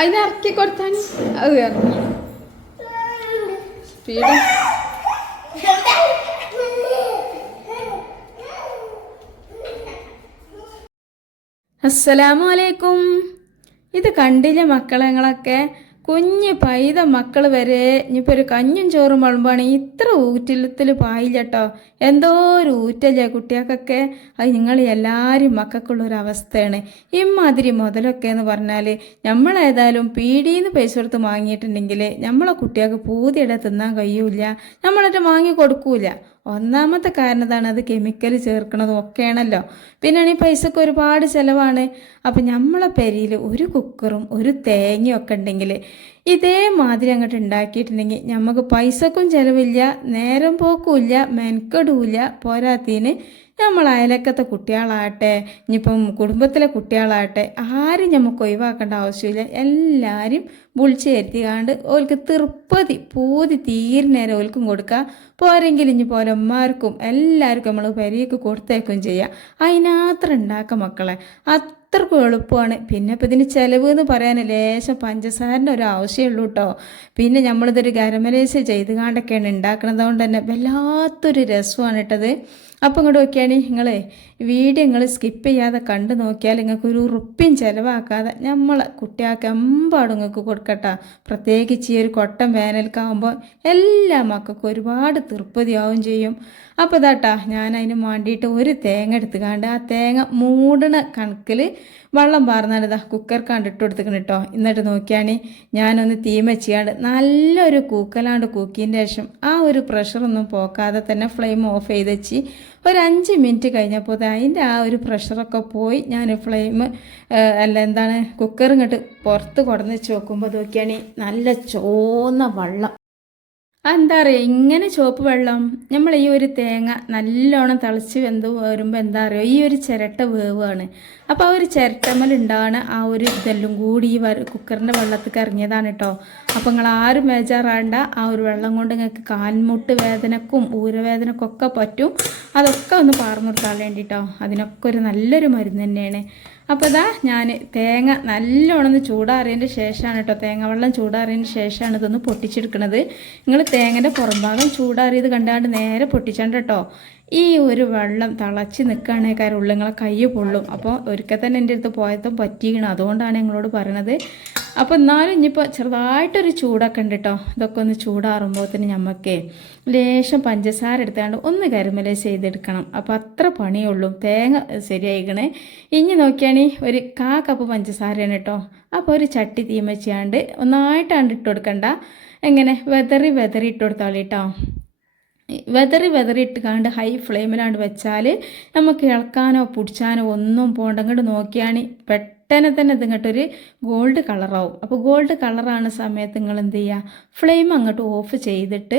അതിനെ ഇറക്കി കൊടുത്താണ് അത് ഇറങ്ങി സ്പീഡ്. അസ്സലാമു അലൈക്കും. ഇത് കണ്ടില്ല മക്കളെ, ഞങ്ങളൊക്കെ കുഞ്ഞ് പൈത മക്കൾ വരെ ഇനിയിപ്പോൾ ഒരു കഞ്ഞും ചോറും വിളമ്പാണെങ്കിൽ ഇത്ര ഊറ്റിലത്തിൽ പായില്ല കേട്ടോ. എന്തോ ഒരു ഊറ്റല്ലേ കുട്ടികൾക്കൊക്കെ. അത് നിങ്ങൾ എല്ലാവരും മക്കൾക്കുള്ളൊരവസ്ഥയാണ്. ഇമ്മാതിരി മുതലൊക്കെ എന്ന് പറഞ്ഞാൽ നമ്മളേതായാലും പീടിയിൽ നിന്ന് പൈസ കൊടുത്ത് വാങ്ങിയിട്ടുണ്ടെങ്കിൽ നമ്മളെ കുട്ടികൾക്ക് പൂതിയുടെ തിന്നാൻ കഴിയൂല, നമ്മളൊക്കെ വാങ്ങി കൊടുക്കൂല. ഒന്നാമത്തെ കാരണതാണ് അത് കെമിക്കൽ ചേർക്കണതും ഒക്കെയാണല്ലോ. പിന്നെ ഈ പൈസക്ക് ഒരുപാട് ചിലവാണ്. അപ്പം നമ്മളെ പെരിയിൽ ഒരു കുക്കറും ഒരു തേങ്ങയും ഒക്കെ ഉണ്ടെങ്കിൽ ഇതേമാതിരി അങ്ങോട്ട് ഉണ്ടാക്കിയിട്ടുണ്ടെങ്കിൽ നമുക്ക് പൈസക്കും ചിലവില്ല, നേരം പോക്കുമില്ല, മെനക്കെടുമില്ല. പോരാത്തതിന് നമ്മൾ അയലക്കത്തെ കുട്ടികളാകട്ടെ, ഇനിയിപ്പം കുടുംബത്തിലെ കുട്ടികളാകട്ടെ, ആരും നമുക്ക് ഒഴിവാക്കേണ്ട ആവശ്യമില്ല. എല്ലാവരും വിളിച്ച് വരുത്തിക്കാണ്ട് ഓൽക്ക് തൃപ്പതി പൂതി തീരുന്നേരം ഓൽക്കും കൊടുക്കുക. പോരെങ്കിൽ ഇനി പോലെ ഉമ്മാർക്കും എല്ലാവർക്കും നമ്മൾ പെരിയൊക്കെ കൊടുത്തേക്കും ചെയ്യാം. അതിനകത്ത് ഉണ്ടാക്കുക മക്കളെ, അത്രക്കും എളുപ്പമാണ്. പിന്നെ ഇപ്പം ഇതിന് ചിലവ് എന്ന് പറയാൻ ലേശം പഞ്ചസാരൻ്റെ ഒരു ആവശ്യമുള്ളൂ കേട്ടോ. പിന്നെ നമ്മളിതൊരു ഗരമലേശ ചെയ്ത് കാണ്ടൊക്കെയാണ് ഉണ്ടാക്കുന്നത്. കൊണ്ട് തന്നെ വല്ലാത്തൊരു രസമാണ് ഇട്ടത്. അപ്പം ഇങ്ങോട്ട് നോക്കിയാണ് നിങ്ങൾ വീഡിയോ നിങ്ങൾ സ്കിപ്പ് ചെയ്യാതെ കണ്ടു നോക്കിയാൽ നിങ്ങൾക്ക് ഒരു ഉറുപ്പിയും ചിലവാക്കാതെ നമ്മളെ കുട്ടികൾക്ക് എമ്പാടും നിങ്ങൾക്ക് കൊടുക്കട്ടെ. പ്രത്യേകിച്ച് ഈ ഒരു കൊട്ടൻ വേനൽക്കാവുമ്പോൾ എല്ലാ മക്കൾക്കും ഒരുപാട് തൃപ്തിയാവും ചെയ്യും. അപ്പോൾ ഇതാട്ടാ ഞാൻ അതിന് വേണ്ടിയിട്ട് ഒരു തേങ്ങ എടുത്തുകാണ്ട് ആ തേങ്ങ മൂടണ കണക്കിൽ വെള്ളം പാർന്നാണ് ഇതാ കുക്കർക്കാണ്ട് ഇട്ട് കൊടുത്തിക്കണം കേട്ടോ. എന്നിട്ട് നോക്കിയാണ് ഞാനൊന്ന് തീമ ചെയ്യാണ്ട് നല്ലൊരു കൂക്കലാണ്ട് കൂക്കിയതിൻ്റെ ശേഷം ആ ഒരു പ്രഷറൊന്നും പോക്കാതെ തന്നെ ഫ്ലെയിം ഓഫ് ചെയ്ത് വെച്ച് ഒരു 5 മിനിറ്റ് കഴിഞ്ഞപ്പോൾ അതിൻ്റെ ആ ഒരു പ്രഷറൊക്കെ പോയി ഞാൻ കുക്കർ ഇങ്ങോട്ട് പുറത്ത് കൊടന്ന് വെച്ച് നോക്കുമ്പോൾ നോക്കിയാണ് നല്ല ചോന്ന വെള്ളം. എന്താ പറയുക, ഇങ്ങനെ ചുവപ്പ് വെള്ളം നമ്മൾ ഈ ഒരു തേങ്ങ നല്ലോണം തിളച്ച് വെന്ത് വരുമ്പോൾ എന്താ പറയുക, ഈ ഒരു ചിരട്ട വേവാണ്. അപ്പോൾ ആ ഒരു ചിരട്ടമ്മലുണ്ടാണ് ആ ഒരു ഇതെല്ലാം കൂടി ഈ കുക്കറിൻ്റെ വെള്ളത്തിൽ ഇറങ്ങിയതാണ് കേട്ടോ. അപ്പോൾ നിങ്ങൾ ആരും ബേജാറാണ്ട, ആ ഒരു വെള്ളം കൊണ്ട് നിങ്ങൾക്ക് കാൽമുട്ട് വേദനക്കും ഊരവേദനക്കും ഒക്കെ പറ്റും. അതൊക്കെ ഒന്ന് പാർന്നുകൊടുക്കാൻ വേണ്ടിട്ടോ, അതിനൊക്കെ ഒരു നല്ലൊരു മരുന്ന് തന്നെയാണ്. അപ്പോൾ ഇതാ ഞാൻ തേങ്ങ നല്ലോണം ചൂടാറിയതിൻ്റെ ശേഷമാണ് കേട്ടോ, തേങ്ങ വെള്ളം ചൂടാറിയതിന് ശേഷമാണ് ഇതൊന്ന് പൊട്ടിച്ചെടുക്കുന്നത്. നിങ്ങൾ തേങ്ങൻ്റെ പുറംഭാഗം ചൂടാറിയത് കണ്ടാണ്ട് നേരെ പൊട്ടിച്ചാണ്ട് കേട്ടോ. ഈ ഒരു വെള്ളം തിളച്ച് നിൽക്കുകയാണെങ്കിൽ ഉള്ളുങ്ങളെ കൈ പൊള്ളും. അപ്പോൾ ഒരിക്കൽ തന്നെ എൻ്റെ അടുത്ത് പോയതും പറ്റിക്കണം, അതുകൊണ്ടാണ് ഞങ്ങളോട് പറയണത്. അപ്പോൾ എന്നാലും ഇനിയിപ്പോൾ ചെറുതായിട്ടൊരു ചൂടൊക്കെ ഉണ്ട് കേട്ടോ. ഇതൊക്കെ ഒന്ന് ചൂടാറുമ്പോഴത്തേന് നമുക്ക് ലേശം പഞ്ചസാര എടുത്താണ്ട് ഒന്ന് കരിമല ചെയ്തെടുക്കണം. അപ്പോൾ അത്ര പണിയുള്ളൂ. തേങ്ങ ശരിയായിക്കണേ. ഇനി നോക്കിയാണി ഒരു 1/4 കപ്പ് പഞ്ചസാരയാണ് കേട്ടോ. അപ്പോൾ ഒരു ചട്ടി തീമച്ചാണ്ട് ഒന്നായിട്ടാണ്ട് ഇട്ട് കൊടുക്കണ്ട, എങ്ങനെ വെതറി ഇട്ട് കൊടുത്താളി കേട്ടോ. വെതറി ഇട്ട് കാണ്ട് ഹൈ ഫ്ലെയിമിലാണ്ട് വെച്ചാൽ നമുക്ക് ഇളക്കാനോ പിടിച്ചാനോ ഒന്നും പോകണ്ട. അങ്ങോട്ട് നോക്കിയാണ് പെട്ടെന്ന് തന്നെ ഇതിങ്ങോട്ടൊരു ഗോൾഡ് കളറാവും. അപ്പോൾ ഗോൾഡ് കളറാണ് സമയത്ത് നിങ്ങൾ എന്ത് ചെയ്യുക, ഫ്ലെയിം അങ്ങോട്ട് ഓഫ് ചെയ്തിട്ട്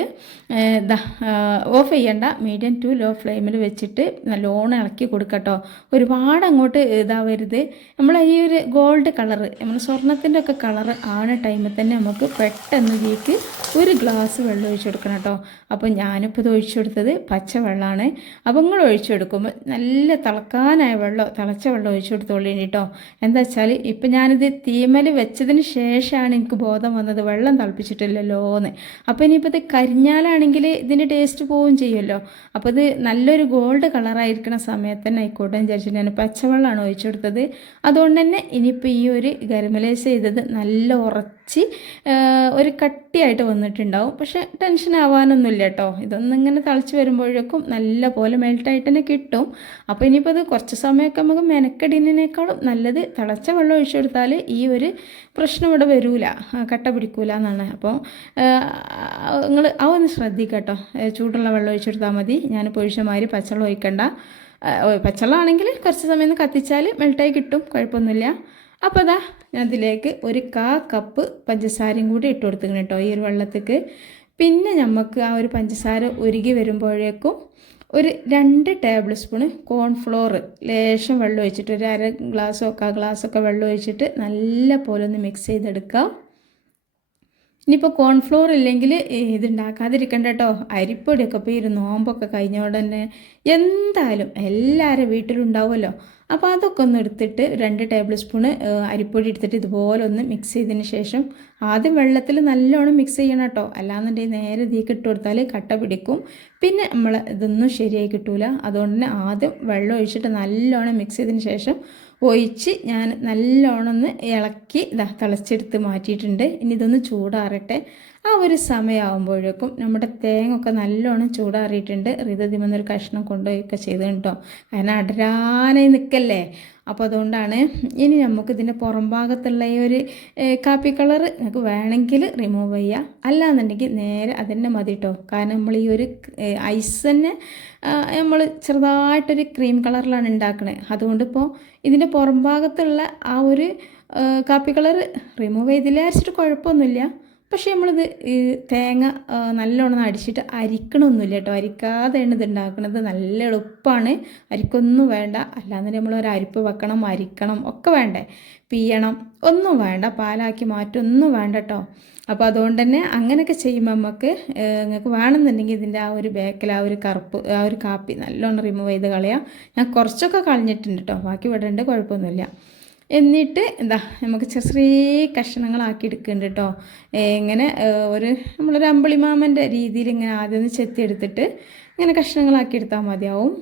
ഓഫ് ചെയ്യണ്ട, മീഡിയം ടു ലോ ഫ്ലെയിമിൽ വെച്ചിട്ട് നല്ലോണം ഇളക്കി കൊടുക്കട്ടോ. ഒരുപാട് അങ്ങോട്ട് ഇതാവരുത്. നമ്മൾ ഈ ഒരു ഗോൾഡ് കളറ്, നമ്മൾ സ്വർണത്തിൻ്റെ ഒക്കെ കളറ് ആണ ടൈമിൽ തന്നെ നമുക്ക് പെട്ടെന്ന് ഇതിലേക്ക് ഒരു ഗ്ലാസ് വെള്ളം ഒഴിച്ചു കൊടുക്കണം കേട്ടോ. അപ്പോൾ ഞാനിപ്പോൾ ഇത് ഒഴിച്ചു കൊടുത്തത് പച്ചവെള്ളമാണ്. അപ്പോൾ നിങ്ങൾ ഒഴിച്ചു കൊടുക്കുമ്പോൾ നല്ല തിളക്കാനായ വെള്ളം, തിളച്ച വെള്ളം ഒഴിച്ചു കൊടുത്തോളൂ കേട്ടോ. എന്താ വെച്ചാൽ ഇപ്പം ഞാനിത് തീമൽ വെച്ചതിന് ശേഷമാണ് എനിക്ക് ബോധം വന്നത് വെള്ളം തിളപ്പിച്ചിട്ടില്ലല്ലോ എന്ന്. അപ്പോൾ ഇനിയിപ്പോൾ ഇത് കരിഞ്ഞാലാണെങ്കിൽ ഇതിൻ്റെ ടേസ്റ്റ് പോവുകയും ചെയ്യുമല്ലോ. അപ്പോൾ ഇത് നല്ലൊരു ഗോൾഡ് കളറായിരിക്കുന്ന സമയത്ത് തന്നെ ആയിക്കോട്ടെ വിചാരിച്ചിട്ട് ഞാൻ പച്ചവെള്ളമാണ് ഒഴിച്ചു കൊടുത്തത്. അതുകൊണ്ട് തന്നെ ഇനിയിപ്പോൾ ഈ ഒരു ഗരമലേശ ചെയ്തത് നല്ല ഉറച്ച് ഒരു കട്ടിയായിട്ട് വന്നിട്ടുണ്ടാവും. പക്ഷെ ടെൻഷൻ ആവാനൊന്നുമില്ല കേട്ടോ. ഇതൊന്നിങ്ങനെ തിളച്ച് വരുമ്പോഴേക്കും നല്ല പോലെ മെൽട്ടായിട്ട് തന്നെ കിട്ടും. അപ്പോൾ ഇനിയിപ്പോൾ ഇത് കുറച്ച് സമയമൊക്കെ നമുക്ക് മെനക്കടിനേക്കാളും നല്ലത് തിളച്ച വെള്ളം ഒഴിച്ചു കൊടുത്താൽ ഈ ഒരു പ്രശ്നം ഇവിടെ വരില്ല, കട്ട പിടിക്കൂല എന്നാണ്. അപ്പോൾ നിങ്ങൾ അതൊന്ന് ശ്രദ്ധിക്കുക കേട്ടോ. ചൂടുള്ള വെള്ളം ഒഴിച്ചു കൊടുത്താൽ മതി. ഞാനിപ്പോൾ ഒഴിച്ചമാതിരി പച്ചവെള്ളം ഒഴിക്കണ്ട. പച്ചവെള്ളമാണെങ്കിൽ കുറച്ച് സമയം ഒന്ന് കത്തിച്ചാൽ മെൽട്ടായി കിട്ടും, കുഴപ്പമൊന്നുമില്ല. അപ്പോൾ അതാ ഞാൻ അതിലേക്ക് ഒരു 1/4 കപ്പ് പഞ്ചസാരയും കൂടി ഇട്ട് കൊടുത്തിക്കണം കേട്ടോ ഈ ഒരു വെള്ളത്തേക്ക്. പിന്നെ നമുക്ക് ആ ഒരു പഞ്ചസാര ഉരുകി വരുമ്പോഴേക്കും ഒരു 2 ടേബിൾ സ്പൂണ് കോൺഫ്ലോർ ലേശം വെള്ളം ഒഴിച്ചിട്ട് ഒരു 1/2 ഗ്ലാസ്സൊക്കെ വെള്ളം ഒഴിച്ചിട്ട് നല്ല പോലെ ഒന്ന് മിക്സ് ചെയ്തെടുക്കാം. ഇനിയിപ്പോൾ കോൺഫ്ലോർ ഇല്ലെങ്കിൽ ഇതുണ്ടാക്കാതിരിക്കണ്ട കേട്ടോ. അരിപ്പൊടിയൊക്കെ ഇപ്പോൾ ഈ നോമ്പൊക്കെ കഴിഞ്ഞ ഉടനെ എന്തായാലും എല്ലാവരും വീട്ടിലുണ്ടാവുമല്ലോ. അപ്പോൾ അതൊക്കെ ഒന്ന് എടുത്തിട്ട് 2 ടേബിൾ സ്പൂണ് അരിപ്പൊടി എടുത്തിട്ട് ഇതുപോലെ ഒന്ന് മിക്സ് ചെയ്തതിന് ശേഷം ആദ്യം വെള്ളത്തിൽ നല്ലോണം മിക്സ് ചെയ്യണം കേട്ടോ. അല്ലാന്നുണ്ടെങ്കിൽ നേരെ ഇതിലേക്ക് ഇട്ട് കൊടുത്താൽ കട്ട പിടിക്കും. പിന്നെ നമ്മൾ ഇതൊന്നും ശരിയായി കിട്ടൂല. അതുകൊണ്ട് തന്നെ ആദ്യം വെള്ളം ഒഴിച്ചിട്ട് നല്ലോണം മിക്സ് ചെയ്തതിന് ശേഷം ഒഴിച്ച് ഞാൻ നല്ലോണം ഒന്ന് ഇളക്കി തിളച്ചെടുത്ത് മാറ്റിയിട്ടുണ്ട്. ഇനി ഇതൊന്ന് ചൂടാറട്ടെ. ആ ഒരു സമയമാകുമ്പോഴേക്കും നമ്മുടെ തേങ്ങ ഒക്കെ നല്ലോണം ചൂടാറിയിട്ടുണ്ട്. ഇതിമൊന്നൊരു കഷ്ണം കൊണ്ടുപോയൊക്കെ ചെയ്ത് കേട്ടോ. കാരണം അടരാനായി നിൽക്കല്ലേ. അപ്പോൾ അതുകൊണ്ടാണ്. ഇനി നമുക്ക് ഇതിൻ്റെ പുറം ഭാഗത്തുള്ള ഈ ഒരു കാപ്പി കളർ നമുക്ക് വേണമെങ്കിൽ റിമൂവ് ചെയ്യുക. അല്ലാന്നുണ്ടെങ്കിൽ നേരെ അതന്നെ മതി കേട്ടോ. കാരണം നമ്മൾ ഈ ഒരു ഐസ് തന്നെ നമ്മൾ ചെറുതായിട്ടൊരു ക്രീം കളറിലാണ് ഉണ്ടാക്കുന്നത്. അതുകൊണ്ടിപ്പോൾ ഇതിൻ്റെ പുറം ഭാഗത്തുള്ള ആ ഒരു കാപ്പി കളർ റിമൂവ് ചെയ്തില്ല അരച്ചിട്ട് കുഴപ്പമൊന്നുമില്ല. പക്ഷേ നമ്മളിത് തേങ്ങ നല്ലോണം അടിച്ചിട്ട് അരിക്കണമൊന്നുമില്ല കേട്ടോ. അരിക്കാതെയാണ് ഇത് ഉണ്ടാക്കുന്നത്. നല്ല എളുപ്പമാണ്. അരിക്കൊന്നും വേണ്ട. അല്ലാതെ നമ്മൾ ഒരു അരിപ്പ് വെക്കണം, അരിക്കണം ഒക്കെ വേണ്ടേ, പിയണം ഒന്നും വേണ്ട, പാലാക്കി മാറ്റൊന്നും വേണ്ട കേട്ടോ. അപ്പോൾ അതുകൊണ്ട് തന്നെ അങ്ങനെയൊക്കെ ചെയ്യുമ്പോൾ നമുക്ക് നിങ്ങൾക്ക് വേണമെന്നുണ്ടെങ്കിൽ ഇതിൻ്റെ ആ ഒരു ബേക്കിൽ ആ ഒരു കറുപ്പ് ആ ഒരു കാപ്പി നല്ലോണം റിമൂവ് ചെയ്ത് കളയാം. ഞാൻ കുറച്ചൊക്കെ കളഞ്ഞിട്ടുണ്ട് കേട്ടോ. ബാക്കി വിടേണ്ട കുഴപ്പമൊന്നുമില്ല. എന്നിട്ട് നമുക്ക് ചെറിയ കഷ്ണങ്ങളാക്കി എടുക്കുന്നുണ്ട് കേട്ടോ. ഇങ്ങനെ നമ്മളൊരു അമ്പിളിമാമൻ്റെ രീതിയിൽ ഇങ്ങനെ ആദ്യം ഒന്ന് ചെത്തിയെടുത്തിട്ട് ഇങ്ങനെ കഷ്ണങ്ങളാക്കി എടുത്താൽ മതിയാവും.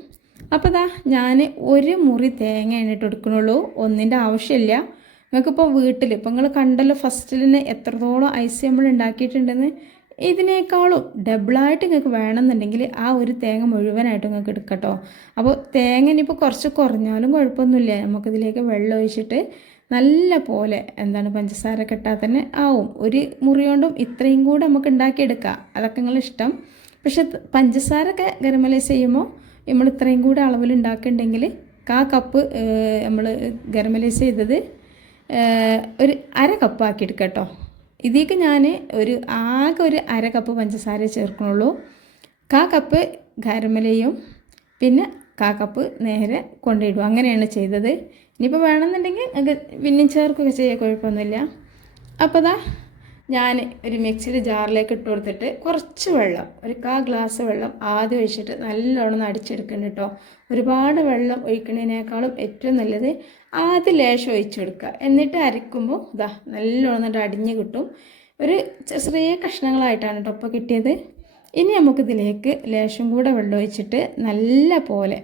അപ്പോൾ ഞാൻ ഒരു മുറി തേങ്ങയാണ് ഇട്ട് എടുക്കണുള്ളൂ. ഒന്നിൻ്റെ ആവശ്യമില്ല. നിങ്ങൾക്കിപ്പോൾ വീട്ടിൽ ഇപ്പോൾ നിങ്ങൾ കണ്ടല്ലോ ഫസ്റ്റിൽ തന്നെ എത്രത്തോളം ഐസ് നമ്മൾ ഉണ്ടാക്കിയിട്ടുണ്ടെന്ന്. ഇതിനേക്കാളും ഡബിളായിട്ട് നിങ്ങൾക്ക് വേണമെന്നുണ്ടെങ്കിൽ ആ ഒരു തേങ്ങ മുഴുവനായിട്ട് നിങ്ങൾക്ക് എടുക്കട്ടോ. അപ്പോൾ തേങ്ങ ഇനിയിപ്പോൾ കുറച്ച് കുറഞ്ഞാലും കുഴപ്പമൊന്നുമില്ല. നമുക്കിതിലേക്ക് വെള്ളം ഒഴിച്ചിട്ട് നല്ല പോലെ പഞ്ചസാര കെട്ടാൽ തന്നെ ആവും. ഒരു മുറി കൊണ്ടും ഇത്രയും കൂടെ നമുക്ക് ഉണ്ടാക്കിയെടുക്കാം. അതൊക്കെ നിങ്ങളിഷ്ടം. പക്ഷെ പഞ്ചസാരൊക്കെ ഗരമലൈസ് ചെയ്യുമ്പോൾ നമ്മൾ ഇത്രയും കൂടെ അളവിൽ ഉണ്ടാക്കുന്നുണ്ടെങ്കിൽ കപ്പ് നമ്മൾ ഗരമലൈസ് ചെയ്തത് ഒരു 1/2 കപ്പാക്കി എടുക്കാം കേട്ടോ. ഇതിലേക്ക് ഞാൻ ആകെ ഒരു 1/2 കപ്പ് പഞ്ചസാര ചേർക്കണുള്ളൂ. കപ്പ് ഗരമലയും പിന്നെ കപ്പ് നേരെ കൊണ്ടിടും. അങ്ങനെയാണ് ചെയ്തത്. ഇനിയിപ്പോൾ വേണമെന്നുണ്ടെങ്കിൽ അത് പിന്നെയും ചേർക്കുകയൊക്കെ ചെയ്യാൻ കുഴപ്പമൊന്നുമില്ല. അപ്പോൾ ഞാൻ ഒരു മിക്സിയുടെ ജാറിലേക്ക് ഇട്ട് കൊടുത്തിട്ട് കുറച്ച് വെള്ളം, ഒരു 1/4 ഗ്ലാസ് വെള്ളം ആദ്യം ഒഴിച്ചിട്ട് നല്ലോണം അടിച്ചെടുക്കണം കേട്ടോ. ഒരുപാട് വെള്ളം ഒഴിക്കുന്നതിനേക്കാളും ഏറ്റവും നല്ലത് ആദ്യം ലേശം ഒഴിച്ചെടുക്കുക. എന്നിട്ട് അരയ്ക്കുമ്പോൾ നല്ലോണം അടിഞ്ഞ് കിട്ടും. ഒരു ചെറിയ കഷ്ണങ്ങളായിട്ടാണ് കേട്ടോ ഇപ്പോൾ കിട്ടിയത്. ഇനി നമുക്കിതിലേക്ക് ലേശം കൂടെ വെള്ളം ഒഴിച്ചിട്ട് നല്ല പോലെ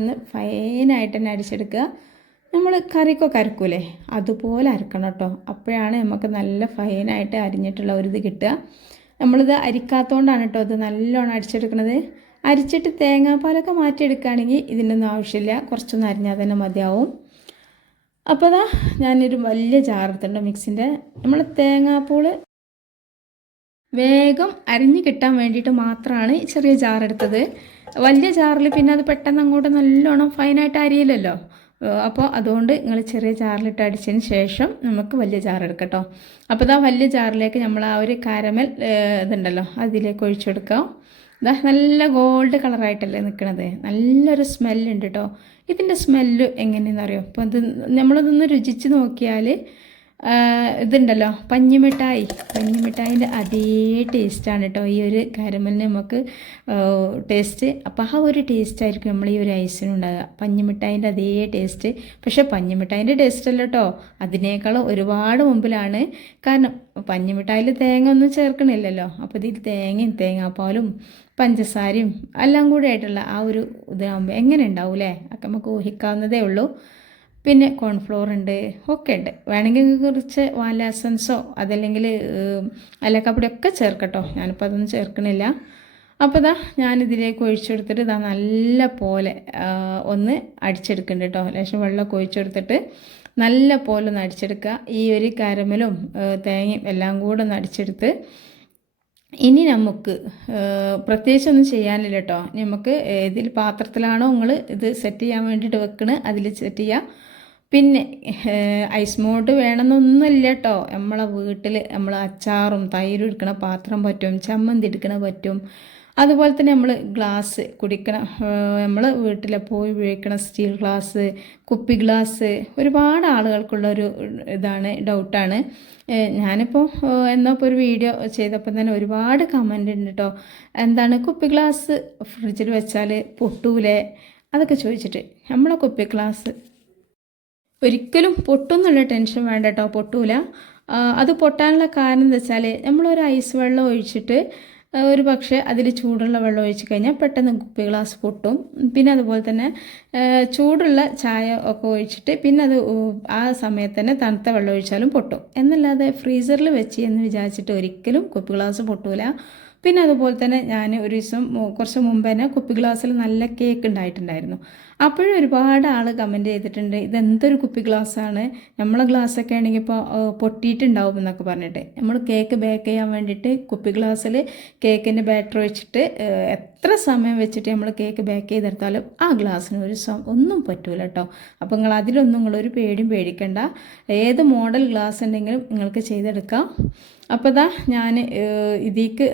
ഒന്ന് ഫൈനായിട്ട് തന്നെ അടിച്ചെടുക്കുക. നമ്മൾ കറിക്കൊക്കെ അരക്കൂലേ അതുപോലെ അരക്കണം കേട്ടോ. അപ്പോഴാണ് നമുക്ക് നല്ല ഫൈനായിട്ട് അരിഞ്ഞിട്ടുള്ള ഇത് കിട്ടുക. നമ്മളിത് അരിക്കാത്തതുകൊണ്ടാണ് കേട്ടോ ഇത് നല്ലോണം അടിച്ചെടുക്കുന്നത്. അരിച്ചിട്ട് തേങ്ങാപ്പാലൊക്കെ മാറ്റിയെടുക്കുകയാണെങ്കിൽ ഇതിനൊന്നും ആവശ്യമില്ല. കുറച്ചൊന്നും അരിഞ്ഞാൽ തന്നെ മതിയാവും. അപ്പോൾ ഞാനൊരു വലിയ ജാറെടുത്തിട്ടുണ്ട് മിക്സിൻ്റെ. നമ്മൾ തേങ്ങാപ്പൂൾ വേഗം അരിഞ്ഞ് കിട്ടാൻ വേണ്ടിയിട്ട് മാത്രമാണ് ചെറിയ ജാറെടുത്തത്. വലിയ ജാറിൽ പിന്നെ അത് പെട്ടെന്ന് അങ്ങോട്ട് നല്ലോണം ഫൈനായിട്ട് അരിയില്ലല്ലോ. അപ്പോൾ അതുകൊണ്ട് നിങ്ങൾ ചെറിയ ജാറിലിട്ട് അടിച്ചതിന് ശേഷം നമുക്ക് വലിയ ജാറെടുക്കാം കേട്ടോ. അപ്പോൾ വലിയ ജാറിലേക്ക് നമ്മൾ ആ ഒരു കാരമൽ ഇതുണ്ടല്ലോ അതിലേക്ക് ഒഴിച്ചെടുക്കാം. നല്ല ഗോൾഡ് കളറായിട്ടല്ലേ നിൽക്കണത്. നല്ലൊരു സ്മെല്ലുണ്ട് കേട്ടോ. ഇതിൻ്റെ സ്മെല്ല് എങ്ങനെയെന്നറിയോ? അപ്പോൾ ഇത് നമ്മളിതൊന്ന് രുചിച്ച് നോക്കിയാൽ ഇതുണ്ടല്ലോ പഞ്ഞിമിഠായിൻ്റെ അതേ ടേസ്റ്റാണ് കേട്ടോ ഈ ഒരു കാരമലിന് നമുക്ക് ടേസ്റ്റ്. അപ്പോൾ ആ ഒരു ടേസ്റ്റ് ആയിരിക്കും നമ്മൾ ഈ ഒരു ഐസിനുണ്ടാകുക. പഞ്ഞിമിഠായിൻ്റെ അതേ ടേസ്റ്റ്. പക്ഷേ പഞ്ഞിമിഠായിൻ്റെ ടേസ്റ്റ് അല്ല കേട്ടോ, അതിനേക്കാളും ഒരുപാട് മുമ്പിലാണ്. കാരണം പഞ്ഞിമിഠായിൽ തേങ്ങ ഒന്നും ചേർക്കണില്ലല്ലോ. അപ്പോൾ ഇതിൽ തേങ്ങയും തേങ്ങാപ്പാലും പഞ്ചസാരയും എല്ലാം കൂടെ ആയിട്ടുള്ള ആ ഒരു ഇതാകുമ്പോൾ എങ്ങനെ ഉണ്ടാവും അല്ലേ? ഒക്കെ നമുക്ക് ഊഹിക്കാവുന്നതേ ഉള്ളൂ. പിന്നെ കോൺഫ്ലോർ ഉണ്ട്, ഒക്കെ ഉണ്ട്. വേണമെങ്കിൽ കുറച്ച് വാനില എസൻസോ അതല്ലെങ്കിൽ അലക്കപ്പൊടിയൊക്കെ ചേർക്കട്ടോ. ഞാനിപ്പോൾ അതൊന്നും ചേർക്കണില്ല. അപ്പോൾ ഞാനിതിലേക്ക് ഒഴിച്ചെടുത്തിട്ട് നല്ല പോലെ ഒന്ന് അടിച്ചെടുക്കുന്നുണ്ട് കേട്ടോ. ലേശം വെള്ളമൊക്കെ ഒഴിച്ചെടുത്തിട്ട് നല്ല പോലെ ഒന്ന് അടിച്ചെടുക്കുക. ഈ ഒരു കാരമലും തേങ്ങയും എല്ലാം കൂടെ ഒന്ന് അടിച്ചെടുത്ത് ഇനി നമുക്ക് പ്രത്യേകിച്ചൊന്നും ചെയ്യാനില്ല കേട്ടോ. നമുക്ക് ഏതിൽ പാത്രത്തിലാണോ നിങ്ങൾ ഇത് സെറ്റ് ചെയ്യാൻ വേണ്ടിയിട്ട് വെക്കണത് അതിൽ സെറ്റ് ചെയ്യുക. പിന്നെ ഐസ് മോഡ് വേണമെന്നൊന്നുമില്ല കേട്ടോ. നമ്മളെ വീട്ടിൽ നമ്മൾ അച്ചാറും തൈരും എടുക്കണ പാത്രം പറ്റും, ചമ്മന്തി എടുക്കണ പറ്റും, അതുപോലെ തന്നെ നമ്മൾ ഗ്ലാസ് കുടിക്കണം, നമ്മൾ വീട്ടിലെപ്പോഴും ഉപയോഗിക്കണം സ്റ്റീൽ ഗ്ലാസ്, കുപ്പി ഗ്ലാസ് ഒരുപാട് ആളുകൾക്കുള്ളൊരു ഇതാണ്, ഡൗട്ടാണ്. ഞാനിപ്പോൾ എന്നപ്പോൾ ഒരു വീഡിയോ ചെയ്തപ്പോൾ തന്നെ ഒരുപാട് കമൻ്റ് ഉണ്ട് കേട്ടോ. എന്താണ് കുപ്പി ഗ്ലാസ് ഫ്രിഡ്ജിൽ വെച്ചാൽ പൊട്ടൂലേ അതൊക്കെ ചോദിച്ചിട്ട്. നമ്മളെ കുപ്പി ഗ്ലാസ് ഒരിക്കലും പൊട്ടുന്നുള്ള ടെൻഷൻ വേണ്ട കേട്ടോ, പൊട്ടൂല. അത് പൊട്ടാനുള്ള കാരണം എന്താ വെച്ചാൽ നമ്മളൊരു ഐസ് വെള്ളം ഒഴിച്ചിട്ട് ഒരു പക്ഷേ അതിൽ ചൂടുള്ള വെള്ളം ഒഴിച്ച് കഴിഞ്ഞാൽ പെട്ടെന്ന് കുപ്പി ഗ്ലാസ് പൊട്ടും. പിന്നെ അതുപോലെ തന്നെ ചൂടുള്ള ചായ ഒക്കെ ഒഴിച്ചിട്ട് പിന്നെ അത് ആ സമയത്ത് തന്നെ തണുത്ത വെള്ളം ഒഴിച്ചാലും പൊട്ടും. എന്നല്ലാതെ ഫ്രീസറിൽ വെച്ച് എന്ന് വിചാരിച്ചിട്ട് ഒരിക്കലും കുപ്പി ഗ്ലാസ് പൊട്ടൂല. പിന്നെ അതുപോലെ തന്നെ ഞാൻ ഒരു ദിവസം കുറച്ച് മുമ്പ് തന്നെ കുപ്പി ഗ്ലാസ്സിൽ നല്ല കേക്ക് ഉണ്ടായിട്ടുണ്ടായിരുന്നു. അപ്പോഴും ഒരുപാട് ആൾ കമൻറ്റ് ചെയ്തിട്ടുണ്ട്, ഇതെന്തൊരു കുപ്പി ഗ്ലാസ്സാണ്, നമ്മളെ ഗ്ലാസ്സൊക്കെ ആണെങ്കിൽ ഇപ്പോൾ പൊട്ടിയിട്ടുണ്ടാവും എന്നൊക്കെ പറഞ്ഞിട്ട്. നമ്മൾ കേക്ക് ബേക്ക് ചെയ്യാൻ വേണ്ടിയിട്ട് കുപ്പി ഗ്ലാസ്സിൽ കേക്കിൻ്റെ ബാറ്റർ വെച്ചിട്ട് എത്ര സമയം വെച്ചിട്ട് നമ്മൾ കേക്ക് ബേക്ക് ചെയ്തെടുത്താലും ആ ഗ്ലാസ്സിന് ഒന്നും പറ്റൂല കേട്ടോ. അപ്പോൾ നിങ്ങൾ അതിലൊന്നും നിങ്ങളൊരു പേടിയും പേടിക്കണ്ട. ഏത് മോഡൽ ഗ്ലാസ് ഉണ്ടെങ്കിലും നിങ്ങൾക്ക് ചെയ്തെടുക്കാം. അപ്പോൾ ഞാൻ ഇതിലേക്ക്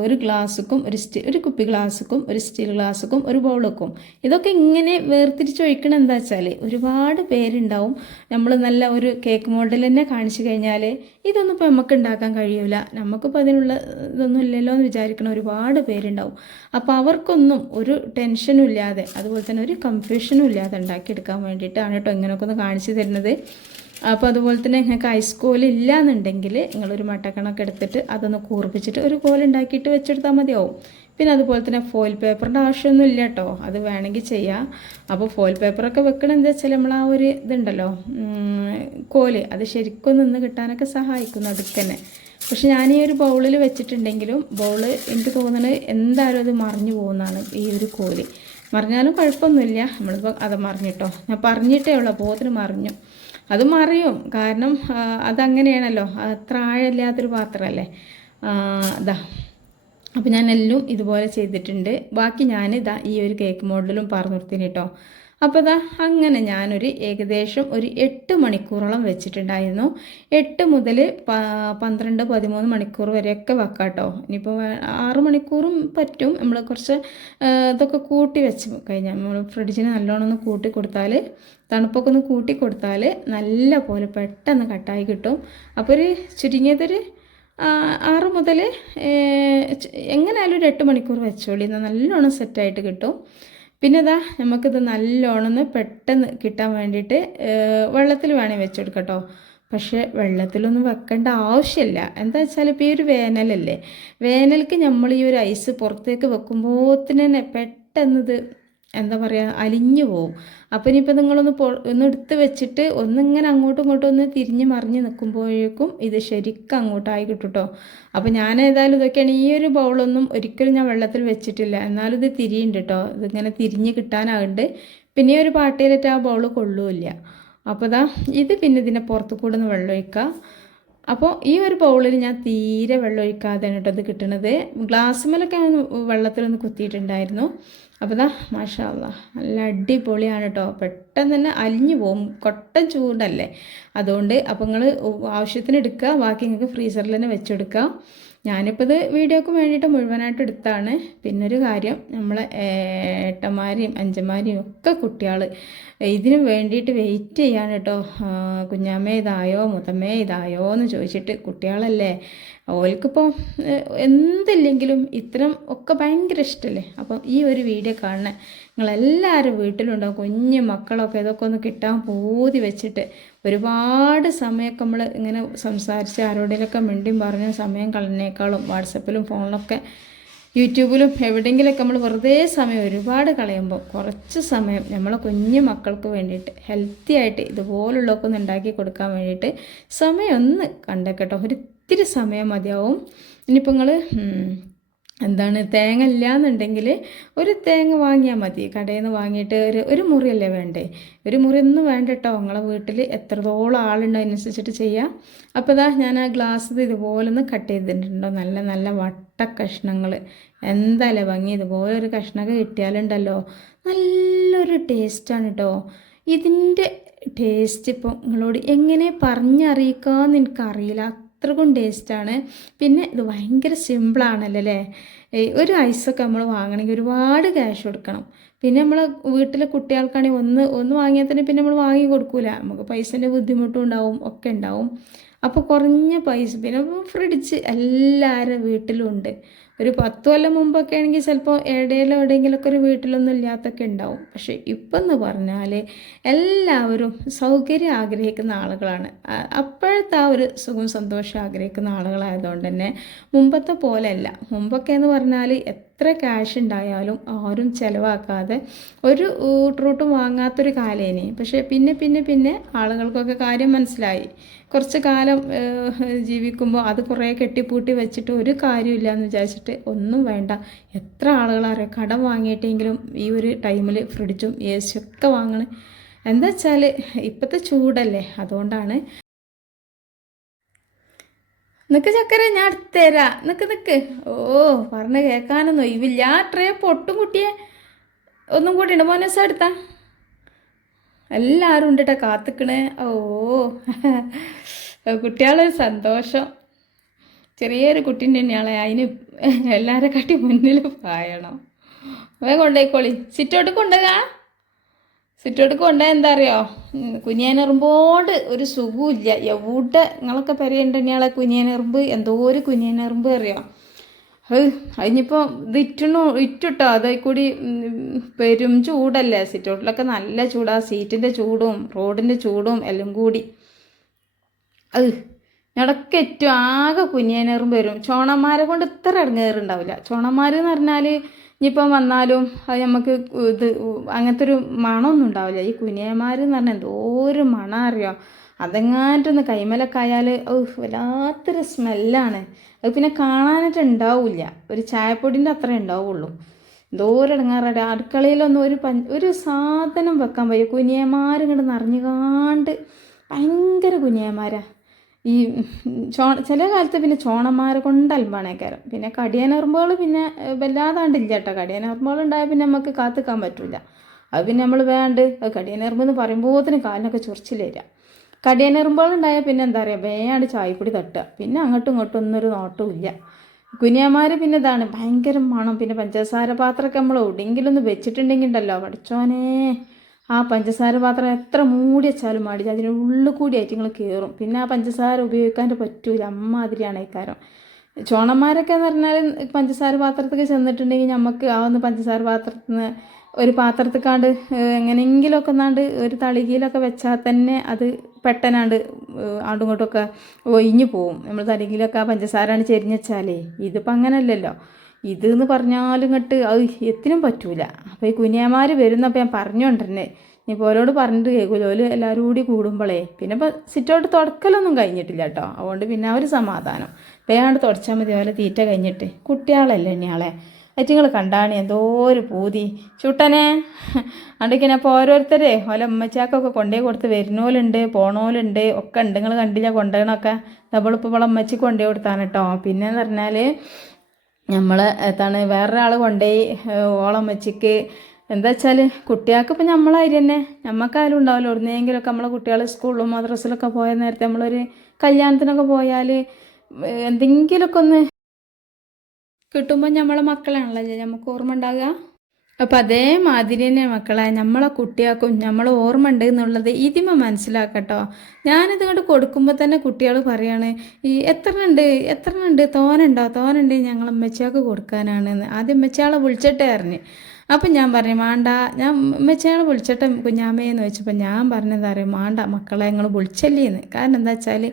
ഒരു ഗ്ലാസ്സുക്കും ഒരു കുപ്പി ഗ്ലാസ്സുക്കും ഒരു സ്റ്റീൽ ഗ്ലാസ്സുക്കും ഒരു ബൗളൊക്കും ഇതൊക്കെ ഇങ്ങനെ വേർതിരിച്ച് ഒഴിക്കണം. എന്താ വെച്ചാൽ ഒരുപാട് പേരുണ്ടാവും, നമ്മൾ നല്ല ഒരു കേക്ക് മോഡൽ തന്നെ കാണിച്ചു കഴിഞ്ഞാൽ ഇതൊന്നും ഇപ്പോൾ നമുക്ക് ഉണ്ടാക്കാൻ കഴിയില്ല, നമുക്കിപ്പോൾ അതിനുള്ള ഇതൊന്നും ഇല്ലല്ലോ എന്ന് വിചാരിക്കണം ഒരുപാട് പേരുണ്ടാവും. അപ്പോൾ അവർക്കൊന്നും ഒരു ടെൻഷനും ഇല്ലാതെ അതുപോലെ തന്നെ ഒരു കൺഫ്യൂഷനും ഇല്ലാതെ ഉണ്ടാക്കിയെടുക്കാൻ വേണ്ടിയിട്ടാണ് കേട്ടോ ഇങ്ങനെയൊക്കെ ഒന്ന് കാണിച്ചു തരുന്നത്. അപ്പോൾ അതുപോലെ തന്നെ നിങ്ങൾക്ക് ഐസ് കോൽ ഇല്ല എന്നുണ്ടെങ്കിൽ നിങ്ങളൊരു മട്ടക്കണൊക്കെ എടുത്തിട്ട് അതൊന്ന് കൂർപ്പിച്ചിട്ട് ഒരു കോൽ ഉണ്ടാക്കിയിട്ട് വെച്ചെടുത്താൽ മതിയാവും. പിന്നെ അതുപോലെ തന്നെ ഫോയിൽ പേപ്പറിൻ്റെ ആവശ്യമൊന്നും ഇല്ല കേട്ടോ, അത് വേണമെങ്കിൽ ചെയ്യാം. അപ്പോൾ ഫോയിൽ പേപ്പറൊക്കെ വെക്കണം എന്താ വെച്ചാൽ നമ്മൾ ആ ഒരു ഇതുണ്ടല്ലോ കോല് അത് ശരിക്കും നിന്ന് കിട്ടാനൊക്കെ സഹായിക്കുന്നു അടുക്ക് തന്നെ. പക്ഷെ ഞാൻ ഈ ഒരു ബൗളിൽ വെച്ചിട്ടുണ്ടെങ്കിലും ബൗള് എനിക്ക് തോന്നുന്നത് എന്തായാലും അത് മറിഞ്ഞു പോകുന്നതാണ്. ഈ ഒരു കോല് മറിഞ്ഞാലും കുഴപ്പമൊന്നുമില്ല, നമ്മളിപ്പോൾ അത് മറിഞ്ഞിട്ടോ, ഞാൻ പറഞ്ഞിട്ടേ ഉള്ളൂ പോത്തിന് മറിഞ്ഞു. അത് മറിയും, കാരണം അതങ്ങനെയാണല്ലോ, അത്ര ആഴമില്ലാത്തൊരു പാത്രമല്ലേ. അപ്പോൾ ഞാൻ എല്ലാം ഇതുപോലെ ചെയ്തിട്ടുണ്ട്. ബാക്കി ഞാൻ ഈ ഒരു കേക്ക് മോഡലും പറഞ്ഞു നിർത്തിന് കേട്ടോ. അപ്പോൾ അങ്ങനെ ഞാനൊരു ഏകദേശം ഒരു 8 മണിക്കൂറോളം വെച്ചിട്ടുണ്ടായിരുന്നു. 8 മുതൽ 12-13 മണിക്കൂർ വരെയൊക്കെ വെക്കാം കേട്ടോ. ഇനിയിപ്പോൾ 6 മണിക്കൂറും പറ്റും. നമ്മൾ കുറച്ച് ഇതൊക്കെ കൂട്ടി വെച്ച് കഴിഞ്ഞാൽ നമ്മൾ ഫ്രിഡ്ജിന് നല്ലോണം ഒന്ന് കൂട്ടി കൊടുത്താൽ, തണുപ്പൊക്കെ ഒന്ന് കൂട്ടി കൊടുത്താൽ നല്ല പോലെ പെട്ടെന്ന് കട്ടായി കിട്ടും. അപ്പോൾ ഒരു ചുരുങ്ങിയതൊരു 6 മുതൽ എങ്ങനെയായാലും ഒരു 8 മണിക്കൂർ വെച്ചോളി, എന്നാൽ നല്ലോണം സെറ്റായിട്ട് കിട്ടും. പിന്നെ നമുക്കിത് നല്ലോണം പെട്ടെന്ന് കിട്ടാൻ വേണ്ടിയിട്ട് വെള്ളത്തിൽ വേണമെങ്കിൽ വെച്ചെടുക്കാം കേട്ടോ. പക്ഷേ വെള്ളത്തിലൊന്നും വെക്കേണ്ട ആവശ്യമില്ല. എന്താ വെച്ചാൽ ഇപ്പോൾ ഈ ഒരു വേനലല്ലേ, വേനൽക്ക് നമ്മൾ ഈ ഒരു ഐസ് പുറത്തേക്ക് വെക്കുമ്പോഴത്തേന് പെട്ടെന്നത് എന്താ പറയുക അലിഞ്ഞു പോവും. അപ്പം ഇനിയിപ്പോൾ ഒന്ന് എടുത്ത് വെച്ചിട്ട് ഒന്നിങ്ങനെ അങ്ങോട്ടും ഇങ്ങോട്ടും ഒന്ന് തിരിഞ്ഞ് മറിഞ്ഞ് നിൽക്കുമ്പോഴേക്കും ഇത് ശരിക്കും അങ്ങോട്ടായി കിട്ടും കേട്ടോ. അപ്പോൾ ഞാൻ ഏതായാലും ഇതൊക്കെയാണ്, ഈ ഒരു ബൗളൊന്നും ഒരിക്കലും ഞാൻ വെള്ളത്തിൽ വെച്ചിട്ടില്ല, എന്നാലും ഇത് തിരിയുണ്ട് കേട്ടോ, ഇതിങ്ങനെ തിരിഞ്ഞ് കിട്ടാനാകുന്നുണ്ട്. പിന്നെ ഒരു പാട്ടയിലിട്ട് ആ ബൗൾ കൊള്ളുമില്ല. അപ്പോൾ ഇത് പിന്നെ ഇതിൻ്റെ പുറത്ത് കൂടെ ഒന്ന് വെള്ളം ഒഴിക്കുക. അപ്പോൾ ഈ ഒരു ബൗളിൽ ഞാൻ തീരെ വെള്ളം ഒഴിക്കാതെയാണ് കേട്ടോ ഇത് കിട്ടുന്നത്. ഗ്ലാസ്സുമേലൊക്കെ വെള്ളത്തിലൊന്ന് കുത്തിയിട്ടുണ്ടായിരുന്നു. അപ്പോൾ മാഷാ അല്ലാഹ് നല്ല അടിപൊളിയാണ് കേട്ടോ. പെട്ടെന്ന് തന്നെ അലിഞ്ഞു പോകും, കൊട്ടൻ ചൂടല്ലേ അതുകൊണ്ട്. അപ്പോൾ നിങ്ങൾ ആവശ്യത്തിന് എടുക്കുക, ബാക്കി നിങ്ങൾക്ക് ഫ്രീസറിൽ തന്നെ വെച്ചെടുക്കുക. ഞാനിപ്പോൾ ഇത് വീഡിയോക്ക് വേണ്ടിയിട്ട് മുഴുവനായിട്ട് എടുത്താണ്. പിന്നൊരു കാര്യം, നമ്മളെ ഏട്ടന്മാരെയും അഞ്ചന്മാരെയും ഒക്കെ കുട്ടികൾ ഇതിന് വേണ്ടിയിട്ട് വെയിറ്റ് ചെയ്യാണ് കേട്ടോ. കുഞ്ഞാമ്മേ ഇതായോ മുത്തമ്മേ ഇതായോ എന്ന് ചോദിച്ചിട്ട്. കുട്ടികളല്ലേ, ഓൽക്കിപ്പോൾ എന്തില്ലെങ്കിലും ഇത്തരം ഒക്കെ ഭയങ്കര ഇഷ്ടമല്ലേ. അപ്പം ഈ ഒരു വീഡിയോ കാണണേ നിങ്ങളെല്ലാവരും വീട്ടിലുണ്ടാവും, കുഞ്ഞു മക്കളൊക്കെ ഇതൊക്കെ ഒന്ന് കിട്ടാൻ പൂതി വെച്ചിട്ട് ഒരുപാട് സമയമൊക്കെ നമ്മൾ ഇങ്ങനെ സംസാരിച്ച് ആരോടെങ്കിലൊക്കെ മിണ്ടിയും പറഞ്ഞ സമയം കളഞ്ഞേക്കാളും വാട്സപ്പിലും ഫോണിലൊക്കെ യൂട്യൂബിലും എവിടെയെങ്കിലുമൊക്കെ നമ്മൾ വെറുതെ സമയം ഒരുപാട് കളയുമ്പോൾ കുറച്ച് സമയം നമ്മളെ കുഞ്ഞു മക്കൾക്ക് വേണ്ടിയിട്ട് ഹെൽത്തി ആയിട്ട് ഇതുപോലുള്ളതൊക്കെ ഒന്ന് ഉണ്ടാക്കി കൊടുക്കാൻ വേണ്ടിയിട്ട് സമയം ഒന്ന് കണ്ടേക്കട്ടോ. ഒരിത്തിരി സമയം മതിയാവും. ഇനിയിപ്പോൾ നിങ്ങൾ തേങ്ങ ഇല്ല എന്നുണ്ടെങ്കിൽ ഒരു തേങ്ങ വാങ്ങിയാൽ മതി, കടയിൽ നിന്ന് വാങ്ങിയിട്ട് ഒരു മുറിയല്ലേ വേണ്ടേ, ഒരു മുറിയൊന്നും വേണ്ട കേട്ടോ. നിങ്ങളെ വീട്ടിൽ എത്രത്തോളം ആളുണ്ടോ അതിനനുസരിച്ചിട്ട് ചെയ്യാം. അപ്പോൾ ഞാൻ ആ ഗ്ലാസ് ഇതുപോലെ ഒന്ന് കട്ട് ചെയ്തിട്ടുണ്ടോ, നല്ല നല്ല വട്ട കഷ്ണങ്ങൾ. എന്തായാലും ഭംഗി, ഇതുപോലെ ഒരു കഷ്ണമൊക്കെ കിട്ടിയാലുണ്ടല്ലോ നല്ലൊരു ടേസ്റ്റാണ് കേട്ടോ. ഇതിൻ്റെ ടേസ്റ്റ് ഇപ്പോൾ നിങ്ങളോട് എങ്ങനെ പറഞ്ഞറിയിക്കാമെന്ന് എനിക്കറിയില്ല, അത്രക്കും ടേസ്റ്റാണ്. പിന്നെ ഇത് ഭയങ്കര സിമ്പിളാണല്ലോ അല്ലേ. ഒരു ഐസൊക്കെ നമ്മൾ വാങ്ങണമെങ്കിൽ ഒരുപാട് ക്യാഷ് കൊടുക്കണം. പിന്നെ നമ്മൾ വീട്ടിലെ കുട്ടികൾക്കാണെങ്കിൽ ഒന്ന് വാങ്ങിയാൽ തന്നെ പിന്നെ നമ്മൾ വാങ്ങി കൊടുക്കൂല, നമുക്ക് പൈസേൻ്റെ ബുദ്ധിമുട്ടും ഉണ്ടാവും, ഒക്കെ ഉണ്ടാവും. അപ്പോൾ കുറഞ്ഞ പൈസ, പിന്നെ ഫ്രിഡ്ജ് എല്ലാവരുടെ വീട്ടിലും ഉണ്ട്. ഒരു 10 കൊല്ലം മുമ്പൊക്കെ ആണെങ്കിൽ ചിലപ്പോൾ എവിടെയെങ്കിലുമൊക്കെ ഒരു വീട്ടിലൊന്നും ഇല്ലാത്തൊക്കെ ഉണ്ടാവും. പക്ഷേ ഇപ്പം എന്ന് പറഞ്ഞാൽ എല്ലാവരും സൗകര്യം ആഗ്രഹിക്കുന്ന ആളുകളാണ്. അപ്പോഴത്തെ ആ ഒരു സുഖം സന്തോഷം ആഗ്രഹിക്കുന്ന ആളുകളായതുകൊണ്ട് തന്നെ മുമ്പത്തെ പോലെയല്ല. മുമ്പൊക്കെ എന്ന് പറഞ്ഞാൽ എത്ര ക്യാഷ് ഉണ്ടായാലും ആരും ചിലവാക്കാതെ ഒരു ട്രൂട്ടും വാങ്ങാത്തൊരു കാലേനെ. പക്ഷേ പിന്നെ ആളുകൾക്കൊക്കെ കാര്യം മനസ്സിലായി. കുറച്ച് കാലം ജീവിക്കുമ്പോൾ അത് കുറേ കെട്ടിപ്പൂട്ടി വെച്ചിട്ട് ഒരു കാര്യമില്ല എന്ന് വിചാരിച്ചിട്ട് ഒന്നും വേണ്ട. എത്ര ആളുകളറിയാം കടം വാങ്ങിയിട്ടെങ്കിലും ഈ ഒരു ടൈമിൽ ഫ്രിഡ്ജും എ സിയും ഒക്കെ വാങ്ങണം. എന്താ വെച്ചാൽ ഇപ്പോഴത്തെ ചൂടല്ലേ, അതുകൊണ്ടാണ്. നിക്ക് ചക്കര, ഞാൻ അടുത്തരാ, നിക്ക്. ഓ, പറഞ്ഞ് കേൾക്കാനൊന്നും ഒഴിവില്ല. ആ ട്രേ പൊട്ടും കുട്ടിയെ ഒന്നും കൂടി ഉണ്ട് മോനസ എടുത്താ. എല്ലാവരും ഉണ്ട് കേട്ടോ കാത്തിക്കണേ. ഓ, കുട്ടികളൊരു സന്തോഷം. ചെറിയൊരു കുട്ടീൻ്റെ തന്നെയാളെ, അതിന് എല്ലാവരെ കാട്ടി മുന്നിൽ പായണം. വേഗം കൊണ്ടുപോയിക്കോളി. സിറ്റോട്ട് കൊണ്ടുപോകാ. സിറ്റോട്ട് കൊണ്ടുപോയാൽ എന്താ അറിയോ, കുനിയനെറുമ്പോട് ഒരു സുഖമില്ല. എവിടെ നിങ്ങളൊക്കെ പെരയുണ്ടെങ്കിയാളെ കുനിയനെറുമ്പ്, എന്തോ ഒരു കുനിയനെറുമ്പ് അറിയോ. അതിനിപ്പോൾ ഇറ്റിട്ടോ അതേ കൂടി പെരും ചൂടല്ലേ. സിറ്റൗട്ടിലൊക്കെ നല്ല ചൂടാ, സീറ്റിൻ്റെ ചൂടും റോഡിൻ്റെ ചൂടും എല്ലാം കൂടി. ഇടയ്ക്ക് ഏറ്റവും ആകെ കുനിയനേറും വരും. ചോണന്മാരെ കൊണ്ട് ഇത്ര ഇടങ്ങേറുണ്ടാവില്ല. ചോണന്മാർ എന്ന് പറഞ്ഞാൽ ഇനിയിപ്പം വന്നാലും അത് നമുക്ക് അങ്ങനത്തെ ഒരു മണമൊന്നും ഉണ്ടാവില്ല. ഈ കുനിയന്മാർ എന്ന് പറഞ്ഞാൽ എന്തോ ഒരു മണം അറിയോ. അതെങ്ങാറ്റൊന്ന് കൈമലൊക്കെ ആയാൽ വല്ലാത്തൊരു സ്മെല്ലാണ്. അത് പിന്നെ കാണാനായിട്ട് ഉണ്ടാവില്ല, ഒരു ചായപ്പൊടിൻ്റെ അത്രേ ഉണ്ടാവുള്ളൂ. എന്തോരടങ്ങാറ. അടുക്കളയിലൊന്നും ഒരു സാധനം വെക്കാൻ വയ്യ. കുനിയന്മാരിങ്ങോട്ട് നിറഞ്ഞുകാണ്ട് ഭയങ്കര കുനിയന്മാരാ. ഈ ചില കാലത്ത് പിന്നെ ചോണന്മാരെ കൊണ്ട് അൽമ്പാണേക്കാരം. പിന്നെ കടിയനെറുമ്പുകൾ പിന്നെ വല്ലാതാണ്ടില്ല കേട്ടോ. കടിയനെറുമ്പുകൾ ഉണ്ടായാൽ പിന്നെ നമുക്ക് കാത്തിക്കാൻ പറ്റില്ല. അത് പിന്നെ നമ്മൾ വേണ്ട. അത് കടിയനെറുമ്പെന്ന് പറയുമ്പോഴത്തേന് കാലിനൊക്കെ ചൊറിച്ചിൽ വരിക. കടിയനെറുമ്പുകളുണ്ടായാൽ പിന്നെ എന്താ പറയുക, വേയാണ്ട് ചായപ്പൊടി തട്ടുക, പിന്നെ അങ്ങോട്ടും ഇങ്ങോട്ടും ഒന്നൊരു നോട്ടവും ഇല്ല. കുനിയന്മാർ പിന്നെ ഇതാണ് ഭയങ്കര മണം. പിന്നെ പഞ്ചസാര പാത്രമൊക്കെ നമ്മൾ എവിടെയെങ്കിലും ഒന്ന് വെച്ചിട്ടുണ്ടെങ്കിൽ ഉണ്ടല്ലോ പഠിച്ചോനെ, ആ പഞ്ചസാര പാത്രം എത്ര മൂടി വെച്ചാലും മടിച്ച് അതിന് ഉള്ളിൽ കൂടി ആയിട്ട് കയറും. പിന്നെ ആ പഞ്ചസാര ഉപയോഗിക്കാൻ പറ്റൂല, അമ്മാതിരിയാണ് ഇക്കാരം. ചോണന്മാരൊക്കെ എന്ന് പറഞ്ഞാൽ പഞ്ചസാര പാത്രത്തിൽ ചെന്നിട്ടുണ്ടെങ്കിൽ നമുക്ക് ആ ഒന്ന് പഞ്ചസാര പാത്രത്തിൽ നിന്ന് ഒരു പാത്രത്തിക്കാണ്ട് എങ്ങനെയെങ്കിലുമൊക്കെ ഒന്നാണ്ട് ഒരു തളികയിലൊക്കെ വെച്ചാൽ തന്നെ അത് പെട്ടെന്നാണ്ട് ആണ്ടും ഇങ്ങോട്ടൊക്കെ ഒഴിഞ്ഞു പോവും. നമ്മൾ തളികയിലൊക്കെ ആ പഞ്ചസാരാണ് ചെരിഞ്ഞ് വെച്ചാലേ. ഇതിപ്പോൾ അങ്ങനെയല്ലല്ലോ. ഇതെന്ന് പറഞ്ഞാലും ഇങ്ങോട്ട് അത് എത്തിനും പറ്റൂല. അപ്പോൾ ഈ കുനിയന്മാർ വരുന്നപ്പോൾ ഞാൻ പറഞ്ഞുകൊണ്ടിരുന്നേ, ഇപ്പോൾ ഓരോട് പറഞ്ഞിട്ട് കേൾക്കൂല. ഓല് എല്ലാവരും കൂടി കൂടുമ്പോഴേ പിന്നെ ഇപ്പോൾ സിറ്റൗട്ട് തുടക്കലൊന്നും കഴിഞ്ഞിട്ടില്ല കേട്ടോ. അതുകൊണ്ട് പിന്നെ ആ ഒരു സമാധാനം വേണ്ടാണ്ട് തുടച്ചാൽ മതി. ഓലെ തീറ്റ കഴിഞ്ഞിട്ട്. കുട്ടികളല്ലേ ഇനിയാളെ ഏറ്റങ്ങൾ കണ്ടാണ് എന്തോ ഒരു പൂതി ചൂട്ടനെ അണ്ടിങ്ങനെ. അപ്പോൾ ഓരോരുത്തരെ ഓല അമ്മച്ചാക്കൊക്കെ കൊണ്ടുപോയി കൊടുത്ത് വരുന്നോലുണ്ട്, പോണോലുണ്ട്, ഒക്കെ ഉണ്ട്. നിങ്ങൾ കണ്ടില്ല കൊണ്ടുപോകണമൊക്കെ. നമ്മളിപ്പോൾ ഇവിടെ അമ്മച്ചിക്ക് കൊണ്ടുപോയി കൊടുത്താണ് കേട്ടോ. പിന്നെയെന്ന് പറഞ്ഞാൽ നമ്മൾ വേറൊരാൾ കൊണ്ടുപോയി ഓളമ്മച്ചിക്ക്. എന്താ വെച്ചാൽ കുട്ടികൾക്ക് ഇപ്പം നമ്മളായി തന്നെ നമ്മക്കാരും ഉണ്ടാവില്ല. എവിടുന്നെങ്കിലുമൊക്കെ നമ്മളെ കുട്ടികൾ സ്കൂളിലും മദ്രസിലൊക്കെ പോയ നേരത്തെ നമ്മളൊരു കല്യാണത്തിനൊക്കെ പോയാൽ എന്തെങ്കിലുമൊക്കെ ഒന്ന് കിട്ടുമ്പോൾ നമ്മളെ മക്കളാണല്ലോ നമുക്ക് ഓർമ്മ ഉണ്ടാകുക. അപ്പം അതേമാതിരി തന്നെ മക്കളെ നമ്മളെ കുട്ടികൾക്കും നമ്മൾ ഓർമ്മ ഉണ്ട് എന്നുള്ളത് ഇതിമ മനസ്സിലാക്കട്ടോ. ഞാനിത് കൊണ്ട് കൊടുക്കുമ്പോൾ തന്നെ കുട്ടികൾ പറയാണ്, ഈ എത്ര ഉണ്ട് തോനുണ്ട് ഞങ്ങൾ അമ്മച്ചയാൾക്ക് കൊടുക്കാനാണെന്ന്. ആദ്യം അമ്മച്ചയാളെ വിളിച്ചിട്ടേ അറിഞ്ഞ്. അപ്പം ഞാൻ പറഞ്ഞു വേണ്ട, ഞാൻ അമ്മച്ചയാളെ വിളിച്ചിട്ട് കുഞ്ഞാമ്മയെന്ന് വെച്ചപ്പോൾ ഞാൻ പറഞ്ഞെന്താ പറയുക, വേണ്ട മക്കളെ ഞങ്ങൾ വിളിച്ചല്ലേന്ന്. കാരണം എന്താ വെച്ചാൽ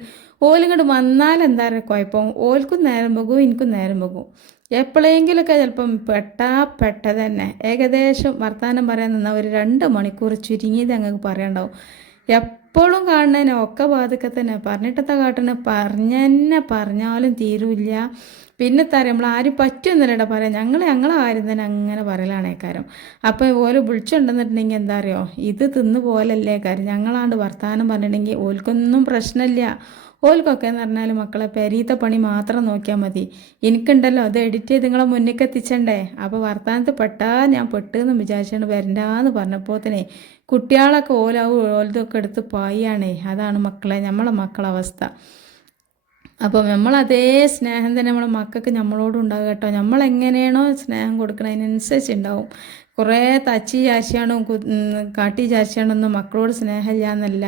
ഓലിങ്ങോട്ട് വന്നാൽ എന്താ പറയുക കുഴപ്പം, ഓൽക്കും നേരം പോകും എനിക്കും നേരം പോകും. എപ്പോഴെങ്കിലുമൊക്കെ ചിലപ്പം പെട്ട തന്നെ ഏകദേശം വർത്തമാനം പറയാൻ നിന്നാൽ ഒരു 2 മണിക്കൂർ ചുരുങ്ങിയത് ഞങ്ങൾക്ക് പറയണ്ടാവും. എപ്പോഴും കാണുന്നതിന് ഒക്കെ ബാധക്കെ തന്നെ പറഞ്ഞിട്ടത്തെ കാട്ടിന് പറഞ്ഞാലും തീരില്ല. പിന്നെ തരാം നമ്മൾ ആരും പറ്റുമെന്നില്ലടാ പറയാം. ഞങ്ങളെ കാര്യം തന്നെ അങ്ങനെ പറയലാണേക്കാരം. അപ്പോൾ ഓല് വിളിച്ചുണ്ടെന്നിട്ടുണ്ടെങ്കിൽ എന്താ അറിയോ, ഇത് തിന്നു പോലല്ലേ കാര്യം. ഞങ്ങളാണ്ട് വർത്തമാനം പറഞ്ഞിട്ടുണ്ടെങ്കിൽ ഓൽക്കൊന്നും പ്രശ്നമില്ല. ഓൽക്കൊക്കെ എന്ന് പറഞ്ഞാൽ മക്കളെ പെരീത്തെ പണി മാത്രം നോക്കിയാൽ മതി. എനിക്കുണ്ടല്ലോ അത് എഡിറ്റ് ചെയ്ത് നിങ്ങളെ മുന്നിലേക്ക് എത്തിച്ചണ്ടേ. അപ്പോൾ വർത്തമാനത്ത് ഞാൻ പെട്ടെന്ന് വിചാരിച്ചുകൊണ്ട് വരണ്ടാന്ന് പറഞ്ഞപ്പോൾ തന്നെ കുട്ടികളൊക്കെ ഓലതൊക്കെ എടുത്ത് പായാണേ. അതാണ് മക്കളെ നമ്മളെ മക്കളെ അവസ്ഥ. അപ്പോൾ നമ്മൾ അതേ സ്നേഹം തന്നെ നമ്മളെ മക്കൾക്ക് നമ്മളോടും ഉണ്ടാകുക കേട്ടോ. നമ്മളെങ്ങനെയാണോ സ്നേഹം കൊടുക്കണതിനനുസരിച്ച് ഉണ്ടാവും. കുറേ തച്ചി ചാശിയാണോ കാട്ടി ചാശിയാണൊന്നും മക്കളോട് സ്നേഹമില്ല എന്നല്ല.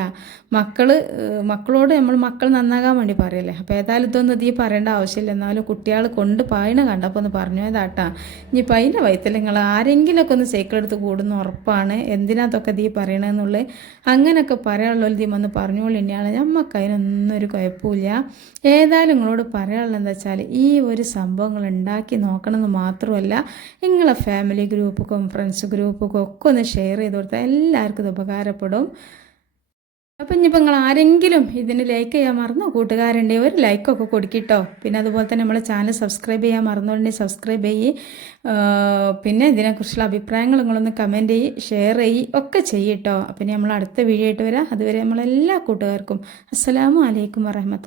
മക്കളോട് നമ്മൾ മക്കൾ നന്നാകാൻ വേണ്ടി പറയല്ലേ. അപ്പോൾ ഏതായാലും ഇതൊന്നും ഇതീ പറയേണ്ട ആവശ്യമില്ല. എന്നാലും കുട്ടികൾ കൊണ്ട് പായണ കണ്ടപ്പോൾ ഒന്ന് പറഞ്ഞു പോയതാട്ടാ. ഇനി പൈന വയറ്റിൽ നിങ്ങൾ ആരെങ്കിലുമൊക്കെ ഒന്ന് സൈക്കിൾ എടുത്ത് കൂടുന്ന ഉറപ്പാണ്. എന്തിനാതൊക്കെ ഇതീ പറയണമെന്നുള്ളത് അങ്ങനെയൊക്കെ പറയാനുള്ളത് ഇതീ വന്ന് പറഞ്ഞോളൂ. ഇനിയാണ് നമുക്ക് അതിനൊന്നും ഒരു കുഴപ്പമില്ല. ഏതായാലും നിങ്ങളോട് പറയാനുള്ളത് എന്താ വെച്ചാൽ ഈ ഒരു സംഭവങ്ങൾ ഉണ്ടാക്കി നോക്കണമെന്ന് മാത്രമല്ല, നിങ്ങളെ ഫാമിലി ഗ്രൂപ്പൊക്കെ ഫ്രണ്ട്സ് ഗ്രൂപ്പൊക്കെ ഒക്കെ ഒന്ന് ഷെയർ ചെയ്ത് കൊടുത്താൽ എല്ലാവർക്കും ഇത് ഉപകാരപ്പെടും. അപ്പം ഇനിയിപ്പോൾ നിങ്ങൾ ആരെങ്കിലും ഇതിന് ലൈക്ക് ചെയ്യാൻ മറന്നോ കൂട്ടുകാരുണ്ടെങ്കിൽ ഒരു ലൈക്കൊക്കെ കൊടുക്കിട്ടോ. പിന്നെ അതുപോലെ തന്നെ നമ്മളെ ചാനൽ സബ്സ്ക്രൈബ് ചെയ്യാൻ മറന്നുകൊണ്ടെങ്കിൽ സബ്സ്ക്രൈബ് ചെയ്യ്. പിന്നെ ഇതിനെക്കുറിച്ചുള്ള അഭിപ്രായങ്ങൾ നിങ്ങളൊന്ന് കമൻറ്റ് ചെയ്യ്, ഷെയർ ചെയ്യ് ഒക്കെ ചെയ്യട്ടോ. അപ്പം നമ്മൾ അടുത്ത വീഡിയോ ആയിട്ട് വരാം. അതുവരെ നമ്മളെല്ലാ കൂട്ടുകാർക്കും അസ്സലാമു അലൈക്കും വറഹ്മത്തുള്ളാഹി.